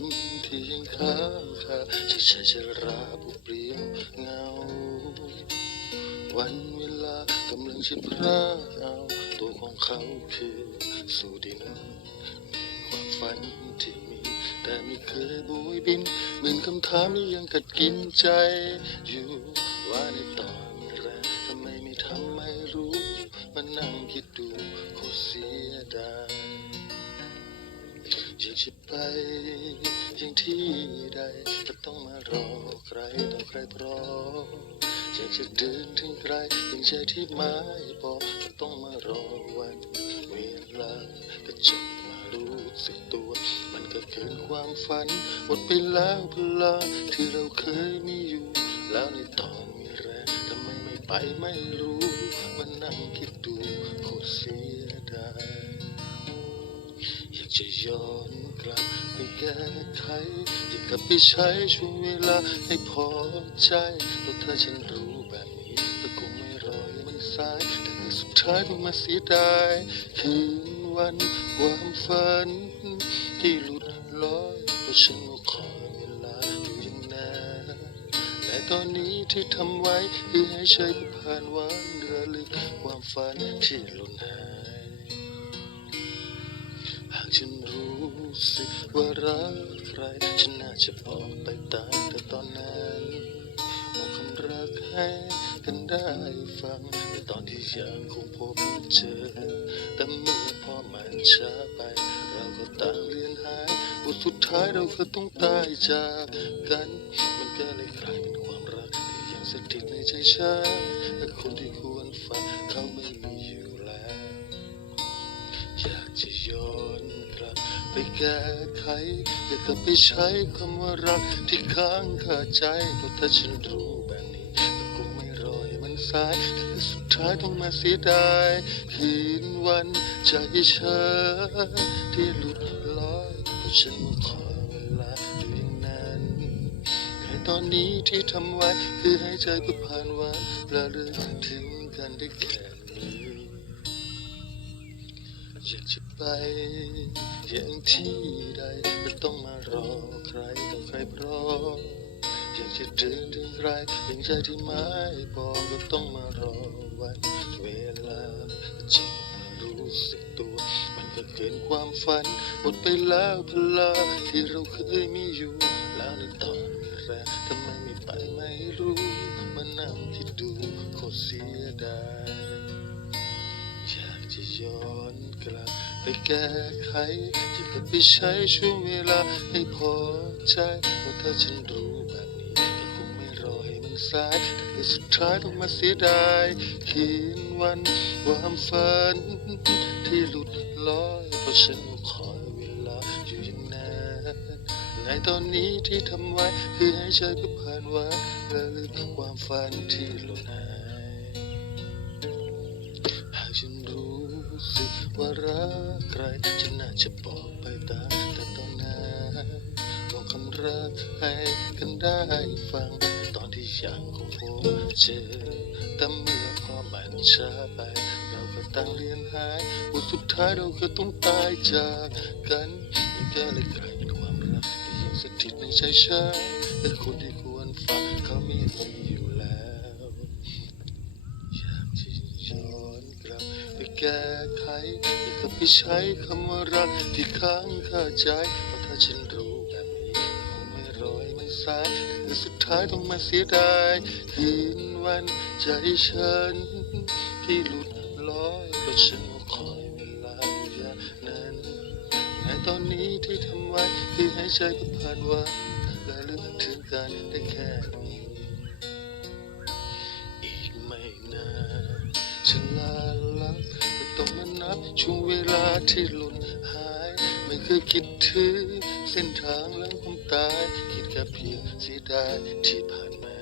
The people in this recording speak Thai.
ำที่ยังค้างคาที่ใช้ชราผู้เปลี่ยวเงา วันเวลากำลังจะพรากเอาตัวของเขาคือสู่ดิน มีความฝันที่มี แต่ไม่เคยโบยบินเหมือนคำถามที่ยังกัดกินใจอยู่ว่าในตอนแรกทำไมไม่ทำไม่รู้มานั่งคิดดูโคตรเสียดาย จะไปยังที่ใดก็ต้องมารอใครต่อใครพร้อมอยากจะเดินถึงไกลยังใจที่หมายบอกก็ต้องมารอวันเวลาก็จบมารู้สึกตัว มันก็เกินความฝันหมดไปแล้วพลังที่เราเคยมีอยู่ แล้วในตอนมีแรงทำไมไม่ไปไม่รู้มานั่งคิดดูโคตรเสียดาย จะย้อนกลับไปแก้ไขอยากลับไปใช้ช่วงเวลาให้พอใจเพราะถ้าฉันรู้แบบนี้ก็คงไม่รอให้มันสายแต่สุดท้ายต้องมาเสียดายคืนวันความฝันที่หลุดลอยเพราะฉันก็คอยเวลาอยู่อยังนานแต่ตอนนี้ที่ทำไว้คือให้ใช้ผ่านวันเรือลึกความฝันที่หล่นหาย สึกว่ารักใคร ฉันน่าจะบอกไปตามแต่ตอนนั้นบอกคำรักให้กันได้ฟังในตอนที่ยังคงพบเจอ แต่เมื่อพอมันช้าไป เราก็ต่างเรียนหายบทสุดท้ายเราก็ต้องตายจากกัน มันก็เลยกลายเป็นความรักที่ยังสถิตในใจฉันแต่คนที่ควรฟังเขาไม่มีอยู่แล้ว อยากจะย้อน กลับไปแก้ไขอยากกลับไปใช้คำว่ารักที่ค้างคาใจเพราะถ้าฉันรู้แบบนี้ก็คงไม่รอให้มันสายแต่สุดท้ายต้องมาเสียดายคืนวันใจฉันที่หลุดลอยเพราะฉันมาขอเวลาอยู่อย่างนั้นแค่ตอนนี้ที่ทำไว้คือให้ใจเพื่อผ่านวันและเรื่องถึงกันได้แค่นี้อยากจะ ไปอย่างที่ใดก็ต้องมารอใครต่อใครพร้อมอยากจะเดินถึงใครอย่างใจที่หมายบอกก็ต้องมารอวันเวลาจนมารู้สึกตัว มันก็เกินความฝันหมดไปแล้วพลังที่เราเคยมีอยู่แล้วในตอนมีแรงทำไมไม่ไปไม่รู้มานั่งคิดดูโคตรเสียดายอยาก จะย้อนกลับไปแก้ไขอยากลับไปใช้ช่วงเวลาให้พอใจว่าถ้าฉันรู้แบบนี้ก็คงไม่รอให้มันสายแต่สุดท้ายต้องมาเสียดายคืนวันความฝันที่หลุดลอยเพราะฉันคอยเวลาอยู่อย่างนานในตอนนี้ที่ทำไว้คือให้ใจก็ผ่านวันและลืมความฝันที่หล่นหาย ว่ารักใครฉันน่าจะบอกไปตามแต่ตอนนั้นบอกคำรักให้กันได้ฟัง ตอนที่ยังคงพบเจอแต่เมื่อพอมันช้าไป เราก็ต่างเรียนหายบทสุดท้ายเราก็ต้องตายจากกันมันก็เลยกลายเป็นความรักที่ยังสถิตในใจฉันแต่คนที่ควรฟังเขาไม่มี แก้ไขอยากกลับไปใช้คำว่ารักที่ค้างคาใจเพราะถ้าฉันรู้แบบนี้คงไม่ร้อให้มันสายแต่สุดท้ายต้องมาเสียดายคืนวันใจฉัน ที่หลุดลอยเพราะฉันคอยเวลาอยู่อย่างนั้นแต่ตอนนี้ที่ทำไว้คือให้ใจก็ผ่านวันและลึกถึงกันได้แค่นี้ ที่หลุดหาย ไม่เคยคิดถึงเส้นทางหลังความตาย คิดแค่เพียงเสียดายที่ผ่านมา